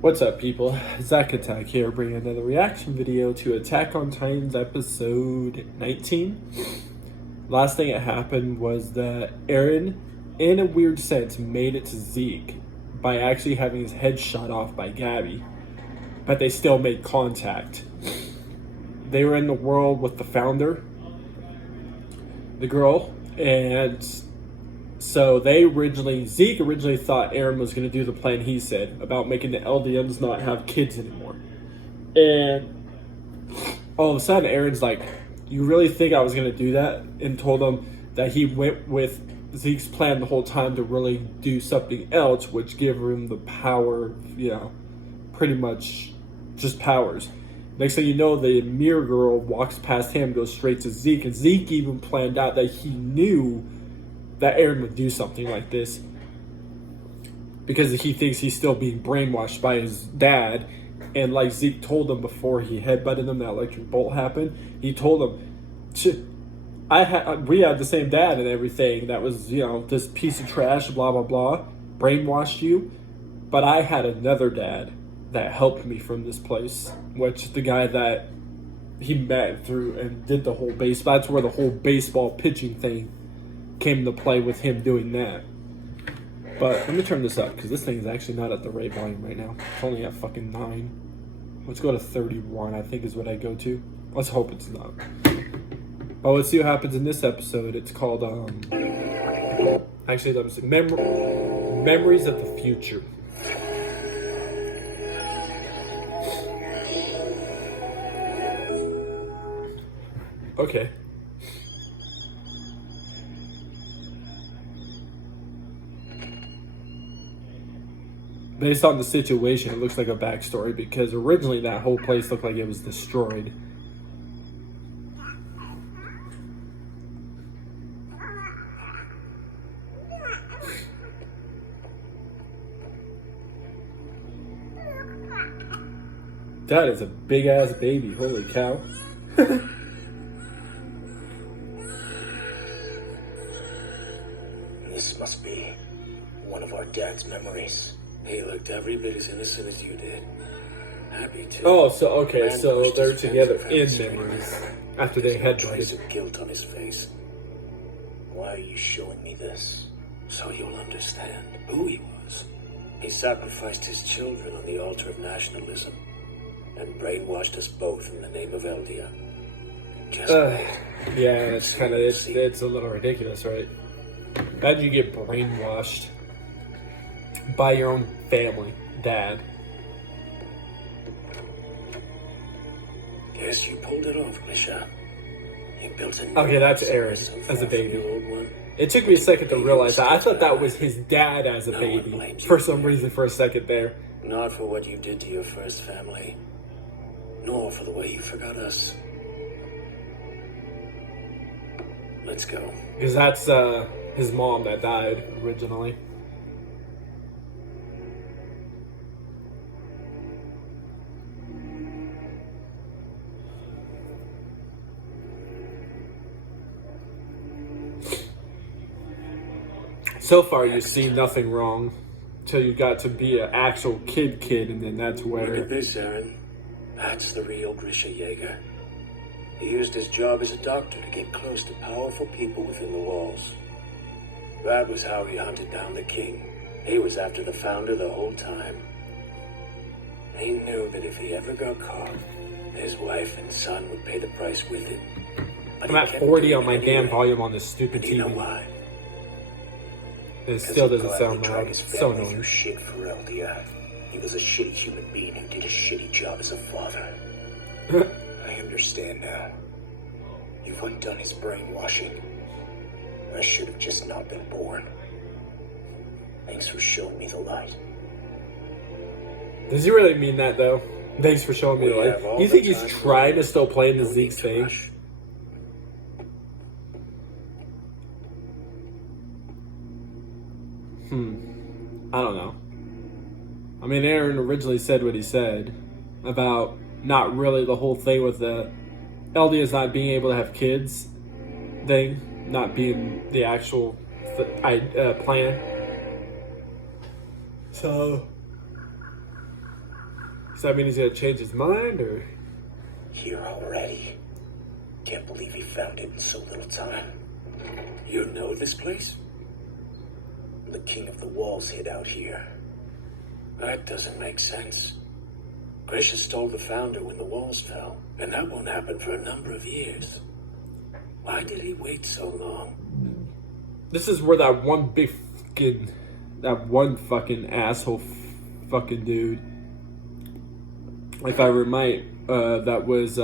What's up, people? Zach Attack here, bringing another reaction video to Attack on Titans episode 19. Last thing that happened was that Eren, in a weird sense, made it to Zeke by actually having his head shot off by Gabby. But they still made contact. They were in the world with the founder, the girl, and so Zeke originally thought Eren was going to do the plan he said about making the LDMs not have kids anymore. And all of a sudden, Eren's like, you really think I was going to do that? And told him that he went with Zeke's plan the whole time to really do something else, which gave him the power, pretty much just powers. Next thing you know, the mirror girl walks past him, goes straight to Zeke, and Zeke even planned out that he knew that Eren would do something like this because he thinks he's still being brainwashed by his dad. And like Zeke told him before he headbutted him, that electric bolt happened, he told him, we had the same dad and everything that was, this piece of trash, blah, blah, blah, brainwashed you. But I had another dad that helped me from this place, which the guy that he met through and did the whole baseball, that's where the whole baseball pitching thing came to play with him doing that. But let me turn this up because this thing is actually not at the right volume right now. It's only at fucking 9. Let's go to 31, I think is what I go to. Let's hope it's not. But let's see what happens in this episode. It's called, actually, let me see. Memories of the Future. Okay. Based on the situation, it looks like a backstory because originally that whole place looked like it was destroyed. That is a big ass baby, holy cow. This must be one of our dad's memories. He looked every bit as innocent as you did. Happy to. Oh, so they're together in memories after they had trace of guilt on his face. Why are you showing me this? So you'll understand who he was. He sacrificed his children on the altar of nationalism and brainwashed us both in the name of Eldia. Yeah, it's kind of it's a little ridiculous, right? Imagine you get brainwashed by your own family, dad. Guess you pulled it off, Grisha. You built a okay, that's Eren as a baby. It took me a second to realize that. I thought that was his dad as a baby for some reason for a second there. Not for what you did to your first family, nor for the way you forgot us. Let's go. Because that's his mom that died originally. So far, you see nothing wrong till you got to be an actual kid, and then that's where... Look at this, Eren. That's the real Grisha Jaeger. He used his job as a doctor to get close to powerful people within the walls. That was how he hunted down the king. He was after the founder the whole time. He knew that if he ever got caught, his wife and son would pay the price with it. But I'm at 40 on my damn volume on this stupid TV. You know why? It still doesn't sound loud. So annoying. Shit for Eldia. He was a shitty human being who did a shitty job as a father. I understand now. You've undone his brainwashing. I should have just not been born. Thanks for showing me the light. Does he really mean that, though? Thanks for showing me the light. You think he's trying to still play the Zeke's thing? I don't know. I mean, Eren originally said what he said about not really the whole thing with the LDS not being able to have kids thing, not being the actual plan. So Does that mean he's gonna change his mind, or? Here already. Can't believe he found it in so little time. You know this place? The King of the Walls hid out here. That doesn't make sense. Grisha stole the founder when the walls fell, and that won't happen for a number of years. Why did he wait so long? This is where that one fucking asshole fucking dude, if I remember, that was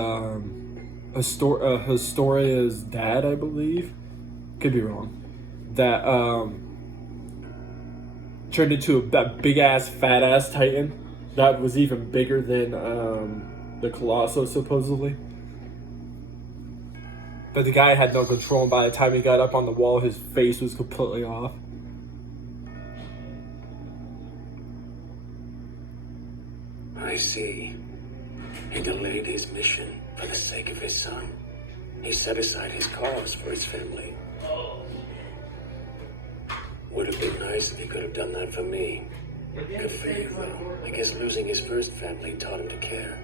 Historia's dad, I believe. Could be wrong. That turned into that big ass fat ass titan that was even bigger than the Colossus supposedly. But the guy had no control, and by the time he got up on the wall, his face was completely off. I see. He delayed his mission for the sake of his son. He set aside his cause for his family. Would have been nice if he could have done that for me. Good for you, though. I guess losing his first family taught him to care.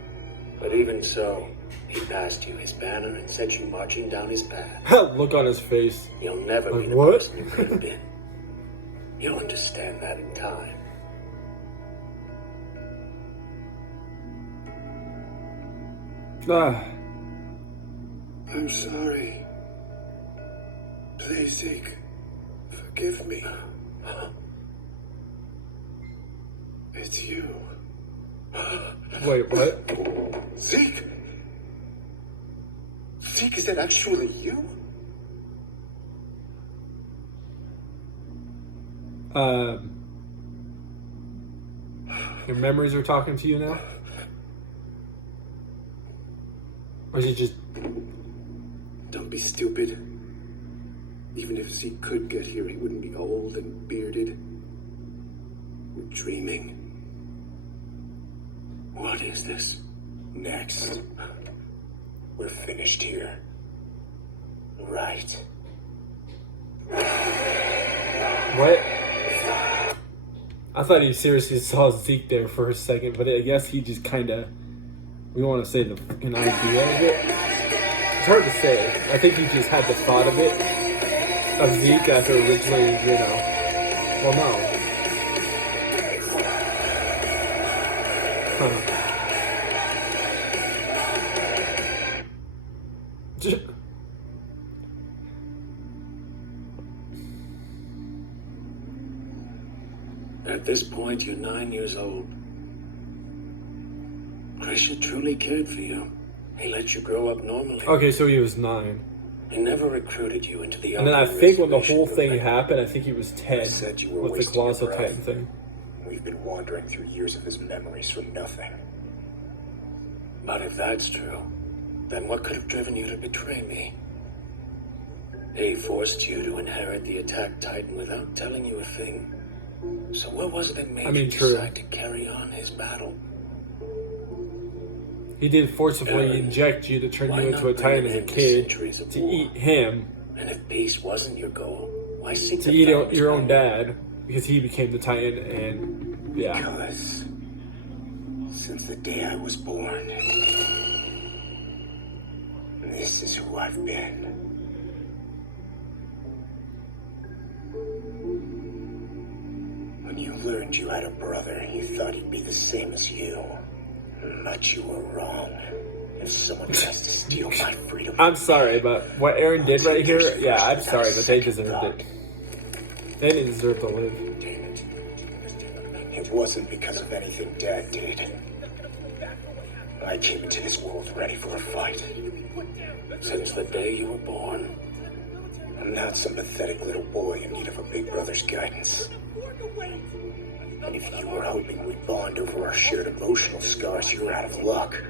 But even so, he passed you his banner and sent you marching down his path. Look on his face. You'll never like, be the what? person you could have been. You'll understand that in time. I'm sorry. Please, Zeke, forgive me. It's you. Wait, what? Zeke? Zeke, is that actually you? Your memories are talking to you now? Or is it just... Don't be stupid. Even if Zeke could get here, he wouldn't be old and bearded. We're dreaming. What is this? Next. We're finished here. Right. What? I thought he seriously saw Zeke there for a second, but I guess he just kind of... We want to say the fucking idea of it. It's hard to say. I think he just had the thought of it. Of Zeke after originally, you know... Well, no. Huh. At this point, you're 9 years old. Grisha truly cared for you. He let you grow up normally. Okay, so he was 9. He never recruited you into the And then I army think when the reservation whole thing movement. happened, I think he was 10 said you were with the wasting your Colossal breath. Titan thing. We've been wandering through years of his memories for nothing. But if that's true, then what could have driven you to betray me? He forced you to inherit the attack Titan without telling you a thing. So what was it that made you true. decide to carry on his battle? He did forcibly inject you to turn Why you not into a bring Titan an as a end to kid, centuries of to war? eat him, And if peace wasn't your goal, why seek to the eat Titan's your own power? dad, because he became the Titan, and yeah. Because since the day I was born, this is who I've been. When you learned you had a brother, you thought he'd be the same as you. But you were wrong. If someone tries to steal my freedom... I'm sorry, but what Aaron did right here, yeah, I'm sorry, but they deserved it. They didn't deserve to live. Damn it. It wasn't because of anything Dad did. I came into this world ready for a fight. Since the day you were born. I'm not some pathetic little boy in need of a big brother's guidance. And if you were hoping we'd bond over our shared emotional scars, you're out of luck.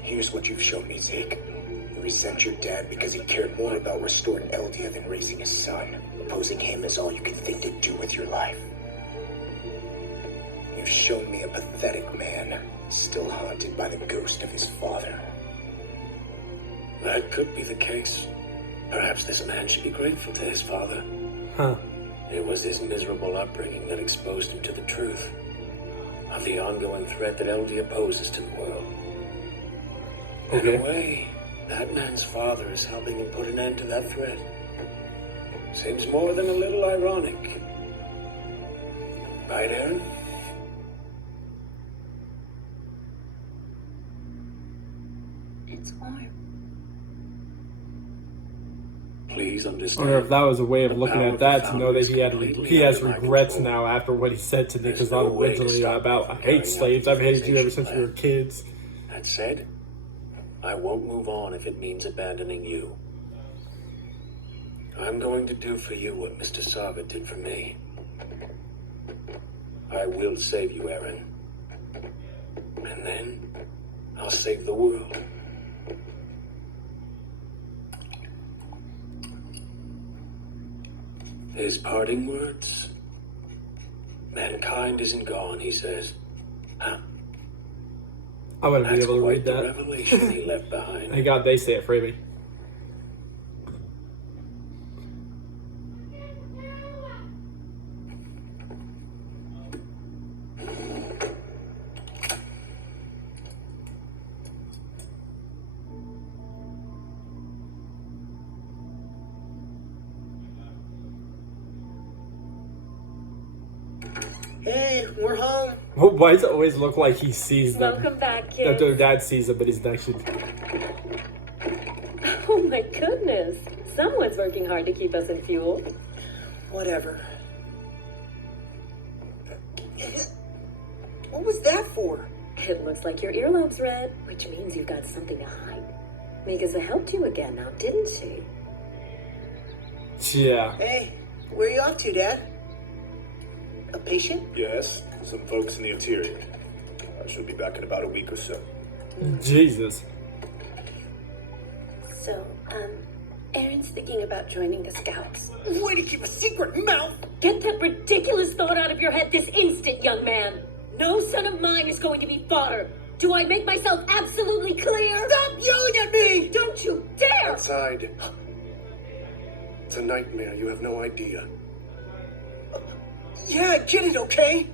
Here's what you've shown me, Zeke. You resent your dad because he cared more about restoring Eldia than raising his son. Opposing him is all you can think to do with your life. You've shown me a pathetic man, still haunted by the ghost of his father. That could be the case. Perhaps this man should be grateful to his father. Huh. It was his miserable upbringing that exposed him to the truth. of the ongoing threat that Eldia poses to the world. Okay. In a way, that man's father is helping him put an end to that threat. Seems more than a little ironic. Right, Aaron? It's warm. Please I understand. wonder if that was a way of The looking power at of that the to know that Foundry is he has completely under my regrets control. now after what he said to There's Nikazan no way to originally stop about me I from hate carrying out slaves. the I've hated you ever organization since we were plan. kids. That said, I won't move on if it means abandoning you. I'm going to do for you what Mr. Saga did for me. I will save you, Aaron. And then, I'll save the world. His parting words? Mankind isn't gone, he says. Huh? I wouldn't be That's able to quite read the that. revelation he left behind. Thank God they say it for me. Hey, we're home. Why does it always look like he sees them? Welcome back, That kids. their dad sees them, but he's actually... Oh my goodness. Someone's working hard to keep us in fuel. Whatever. What was that for? It looks like your earlobe's red, which means you've got something to hide. Mikasa helped you again now, didn't she? Yeah. Hey, where are you off to, Dad? A patient? Yes, some folks in the interior. I should be back in about a week or so. Jesus. So, Aaron's thinking about joining the Scouts. Way to keep a secret, mouth! Get that ridiculous thought out of your head this instant, young man. No son of mine is going to be fodder. Do I make myself absolutely clear? Stop yelling at me! Don't you dare! Outside. It's a nightmare, you have no idea. Yeah, I get it, okay?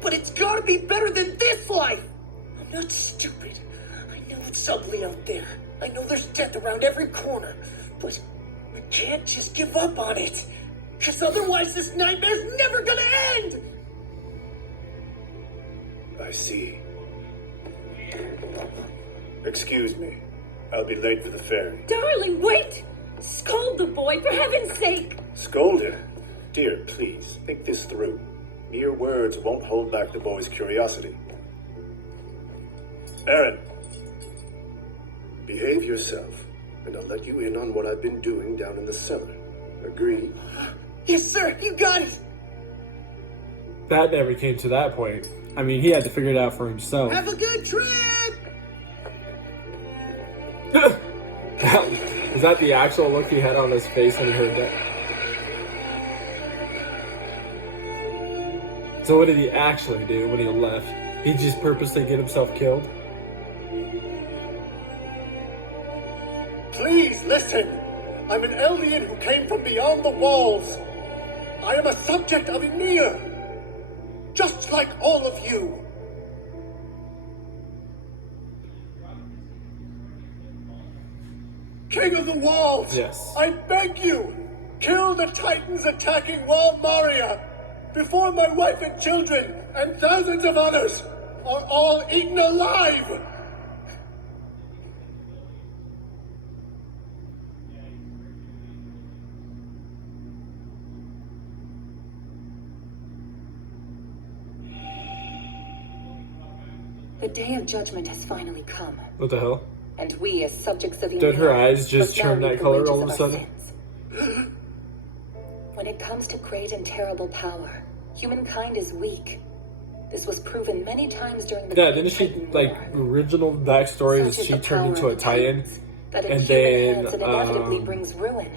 But it's gotta be better than this life! I'm not stupid. I know it's ugly out there. I know there's death around every corner. But I can't just give up on it. Because otherwise this nightmare's never gonna end! I see. Excuse me. I'll be late for the ferry. Darling, wait! Scold the boy, for heaven's sake! Scold him? Dear, please, think this through. Mere words won't hold back the boy's curiosity. Aaron, behave yourself, and I'll let you in on what I've been doing down in the cellar. Agree? Yes, sir, you got it! That never came to that point. I mean, he had to figure it out for himself. Have a good trip! Is that the actual look he had on his face when he heard that? So what did he actually do when he left? He just purposely get himself killed? Please listen! I'm an alien who came from beyond the walls. I am a subject of Ymir, just like all of you. King of the Walls! Yes. I beg you, kill the Titans attacking Wall Maria before my wife and children and thousands of others are all eaten alive! The day of judgment has finally come, What the hell? and we, as subjects of the Did her Ymir, eyes just must now turn that reap the color wages all of a our sudden? sins. When it comes to great and terrible power, humankind is weak. This was proven many times during the Yeah, Great didn't she, Titan like, War. original backstory is Such is she the turned power into of a the Titan, Titans, that in and human then, hands it inevitably brings ruin.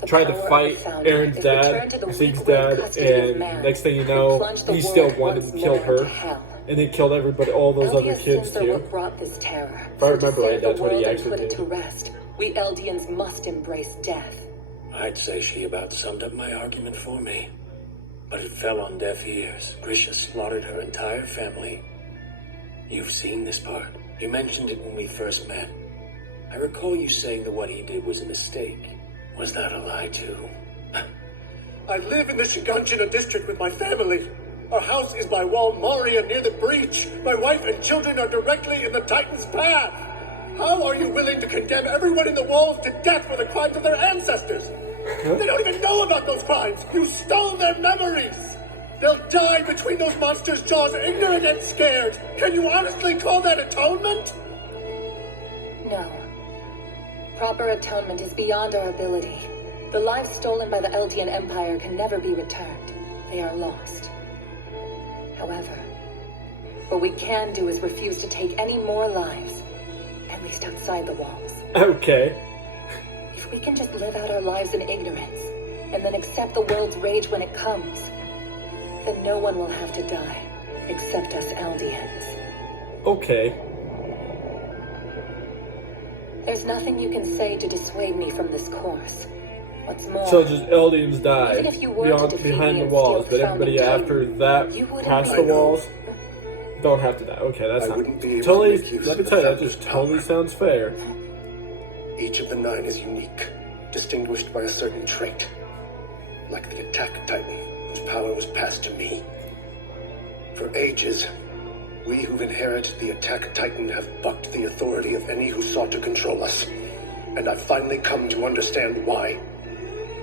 The tried to power of fight the Foundry Aaron's is dad, returned to the Zeke's weak willed dad, custody of and man, next thing you who know, plunged the he still world wanted to once kill more her, into hell. and then killed everybody, all those other Eldia's kids sins are too. what brought this terror. If I So to remember right, save the that's what he world and actually put it did. to rest, we Eldians must embrace death. I'd say she about summed up my argument for me. But it fell on deaf ears. Grisha slaughtered her entire family. You've seen this part. You mentioned it when we first met. I recall you saying that what he did was a mistake. Was that a lie too? I live in the Shiganshina district with my family. Our house is by Wall Maria near the breach. My wife and children are directly in the Titan's path. How are you willing to condemn everyone in the walls to death for the crimes of their ancestors? They don't even know about those crimes. You stole their memories. They'll die between those monsters' jaws, ignorant and scared. Can you honestly call that atonement? No. Proper atonement is beyond our ability. The lives stolen by the Eldian Empire can never be returned. They are lost. However, what we can do is refuse to take any more lives, at least outside the walls. Okay. If we can just live out our lives in ignorance, and then accept the world's rage when it comes, then no one will have to die, except us Eldians. Okay. There's nothing you can say to dissuade me from this course. What's more, So just Eldians die even if you were to defeat behind me the and walls, steal but the everybody founding after Titan, that, you wouldn't past be- the walls, don't have to die. Okay, that's I not wouldn't be able to totally. make use Let me of tell you, the that just Founder's totally power. sounds fair. Each of the 9 is unique, distinguished by a certain trait. Like the Attack Titan, whose power was passed to me. For ages, we who've inherited the Attack Titan have bucked the authority of any who sought to control us. And I've finally come to understand why.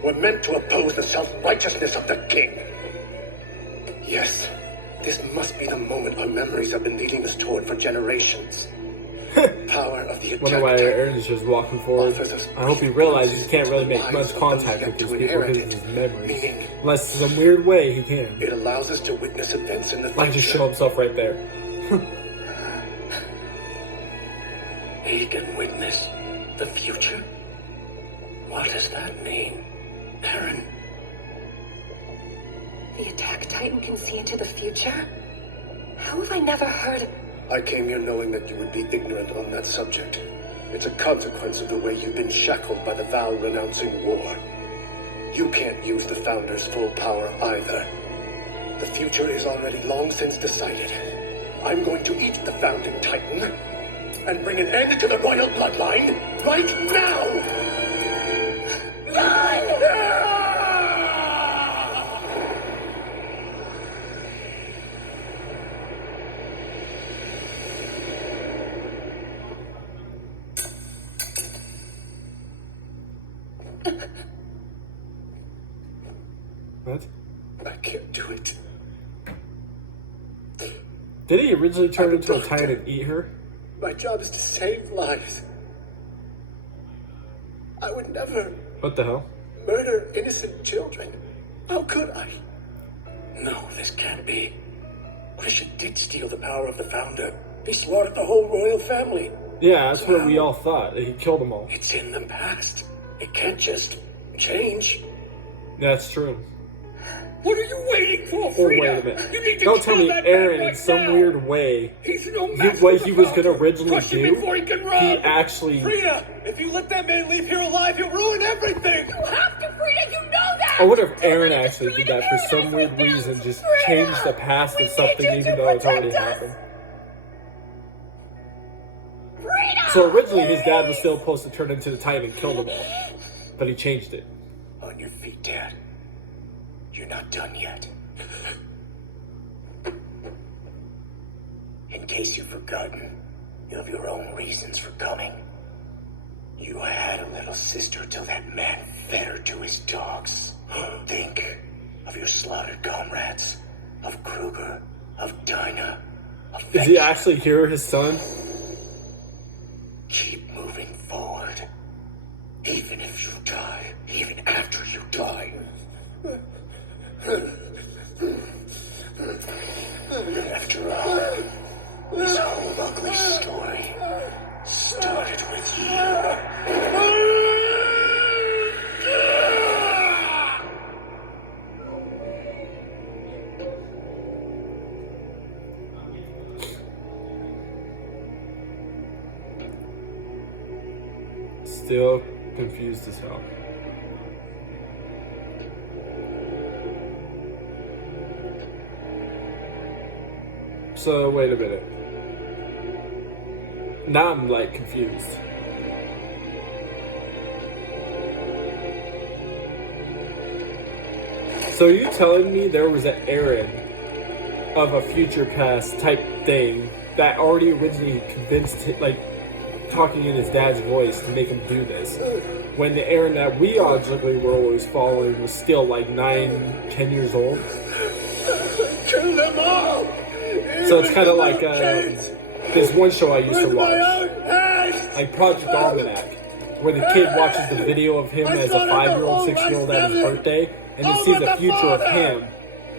We're meant to oppose the self-righteousness of the king. Yes, this must be the moment our memories have been leading us toward for generations. Power of the Attack Wonder why Titan. Aaron's just walking forward. I hope he realizes he can't really make much contact with these people because of his memories. Unless some weird way he can. It allows us to witness events in the Like just show himself right there. He can witness the future? What does that mean? Aaron? The Attack Titan can see into the future? How have I never heard... I came here knowing that you would be ignorant on that subject. It's a consequence of the way you've been shackled by the vow-renouncing war. You can't use the Founder's full power either. The future is already long since decided. I'm going to eat the Founding Titan and bring an end to the royal bloodline right now! What? I can't do it. Did he originally turn into a titan and eat her? My job is to save lives. I would never What the hell? murder innocent children. How could I? No, this can't be. Grisha did steal the power of the Founder. He slaughtered the whole royal family. Yeah, that's what we all thought. He killed them all. It's in the past. It can't just change. That's true. What are you waiting for, Or wait a minute. Don't tell me Aaron, in some weird way, He's no what he was going to originally do, before he can he run. actually... Frida, if you let that man leave here alive, he'll ruin everything. You have to, Frida, you know that! I wonder if Aaron actually did that for some weird reason, just changed the past of something even though it's already happened. So originally his dad was still supposed to turn into the Titan and kill them all, but he changed it. On your feet, Dad. You're not done yet. In case you've forgotten, you have your own reasons for coming. You had a little sister till that man fed her to his dogs. Think of your slaughtered comrades, of Kruger, of Dinah, of Is he Venture. actually here, his son? Keep moving forward. Even if you die, even after you die. After all, this whole ugly story started with you. Still confused as hell. So, wait a minute. Now I'm, like, confused. So, are you telling me there was an Aaron of a future past type thing that already originally convinced, like, talking in his dad's voice to make him do this, when the Aaron that we logically were always following was still like 9-10 years old? Kill them all! So it's kind of like this one show I used to watch, like Project Almanac, where the kid watches the video of him as a 5-year-old, 6-year-old at his birthday, and then sees a future of him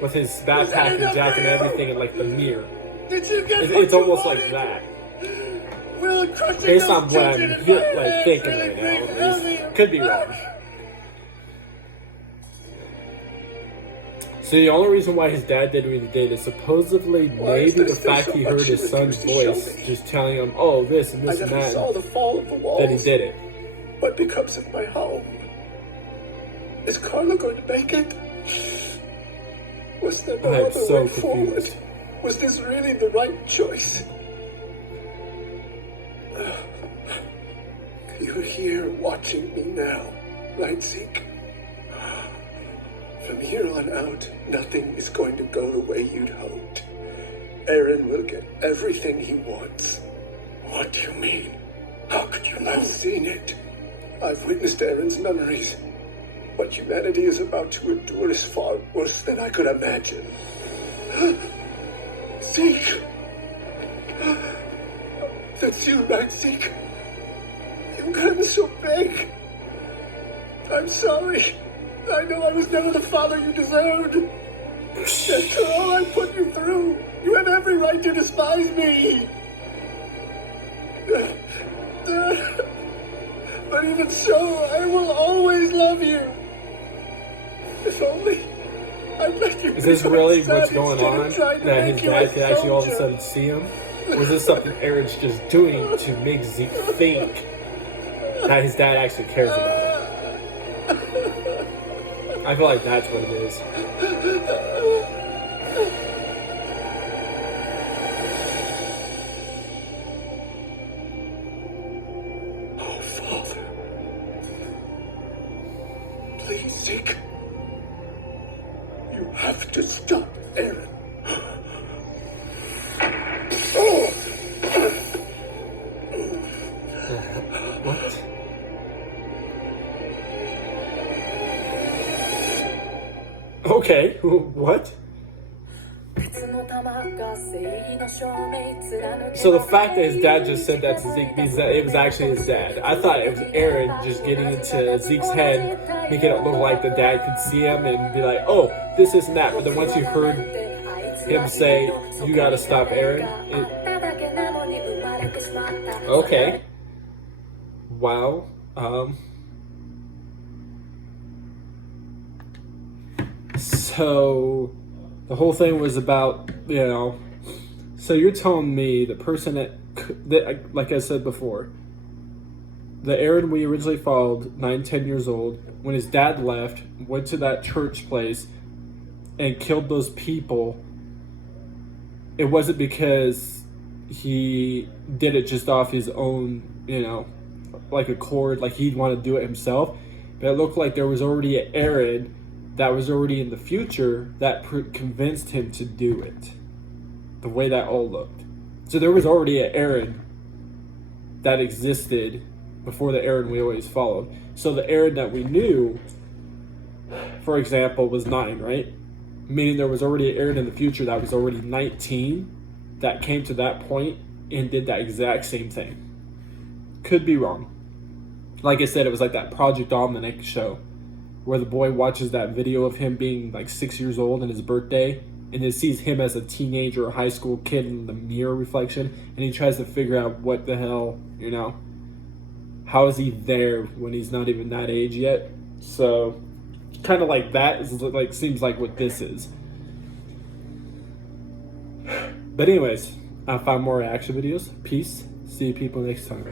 with his backpack and jacket and everything in like the mirror. It's almost like that. Based on what I'm like thinking right now, this could be wrong. So the only reason why his dad did what he did is supposedly maybe the fact he heard his son's voice just telling him, "Oh, this and this and that," that he did it. What becomes of my home? Is Carla going to make it? Was there no I'm other so way forward? confused. Was this really the right choice? You're here watching me now, right, Zeke? From here on out, nothing is going to go the way you'd hoped. Aaron will get everything he wants. What do you mean? How could you not have seen it? I've witnessed Aaron's memories. What humanity is about to endure is far worse than I could imagine. Zeke! That's you, right, Zeke? You've gotten so big. I'm sorry. I know I was never the father you deserved. After all I put you through, you have every right to despise me. But even so, I will always love you. If only I'd let you. Is this really what's going on? That his dad could actually all of a sudden see him? Or is this something Aaron's just doing to make Zeke think that his dad actually cares about him? I feel like that's what it is. Oh, Father. Please, Zeke. You have to stop Aaron. What? Okay, what? So the fact that his dad just said that to Zeke means that it was actually his dad. I thought it was Aaron just getting into Zeke's head, making it look like the dad could see him and be like, "Oh, this and that." But then once you heard him say, "You gotta stop Aaron," okay. Wow. So the whole thing was about, so you're telling me the person that, like I said before, the Aaron we originally followed, 9-10 years old, when his dad left, went to that church place and killed those people, it wasn't because he did it just off his own, like accord, like he'd want to do it himself, but it looked like there was already an Aaron that was already in the future that convinced him to do it, the way that all looked. So there was already an Aaron that existed before the Aaron we always followed. So the Aaron that we knew, for example, was 9, right? Meaning there was already an Aaron in the future that was already 19 that came to that point and did that exact same thing. Could be wrong. Like I said, it was like that Project Almanac show where the boy watches that video of him being like 6 years old on his birthday and then sees him as a teenager or high school kid in the mirror reflection, and he tries to figure out what the hell, how is he there when he's not even that age yet? So kind of like that is like, seems like what this is. But anyways, I'll find more reaction videos. Peace. See you people next time.